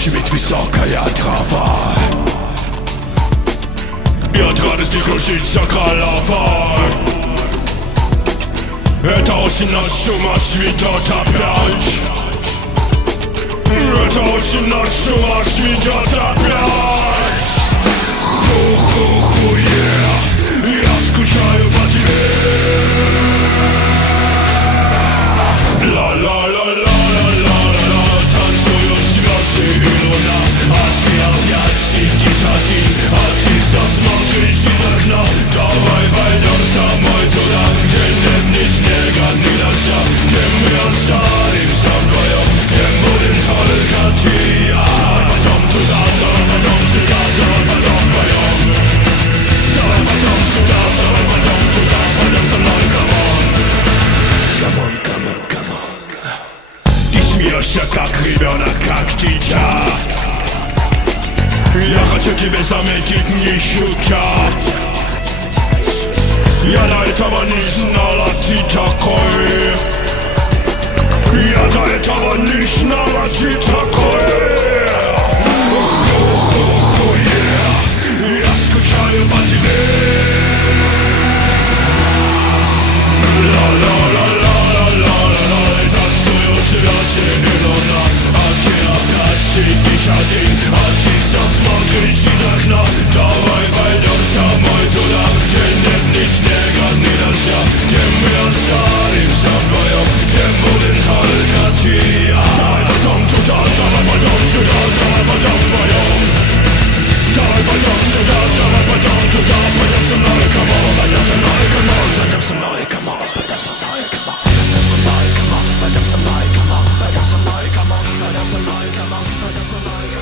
Schmidt, высокая трава. И от радости кружится голова. Это осень, нас с ума сведет опять. Это осень, нас с ума сведет опять. Ху-ху-ху, yeah. Я скучаю по тебе. Ла-ла-ла-ла-ла-ла-ла. Танцуют звезды и луна, а ты опять сидишь один, а ты все смотришь из окна. Давай пойдем со мной туда, где нет ни снега, ни дождя, где мы останемся вдвоем, где будем только ты и я. Давай потом туда, давай потом сюда, давай потом вдвоем. Давай потом сюда, давай потом туда, пойдем со мной, камон. Камон, камон, камон. Ты смеешься, как ребенок, как дитя. Я хочу тебя заметить, не шутя. Я до этого не знала, ты такой. Я до этого не знала, ты такой. Ху-ху-ху, yeah. Я скучаю по тебе. Ла-ла-ла-ла-ла-ла-ла-ла. Танцуют звезды и луна, а ты опять сидишь один, а ты все смотришь из окна. Давай пойдем со мной туда, где нет ни снега, ни дождя, где мы останемся вдвоем, где будем только ты и я. Давай потом туда, давай потом сюда, давай потом вдвоем. Давай пойдем сюда, давай пойдем туда, пойдем со мной, камон, пойдем со мной, камон, пойдем со мной, камон, пойдем со мной, камон, пойдем со мной, камон, пойдем со мной, камон, пойдем со мной, камон, пойдем со мной, камон, пойдем со мной, камон.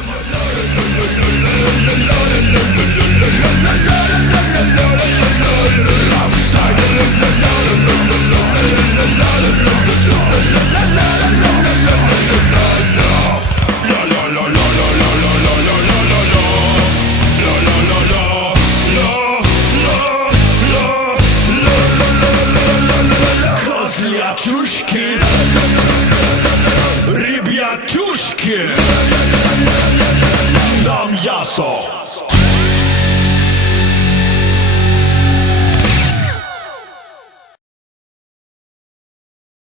Козлятушки, ребятушки, нам ясо.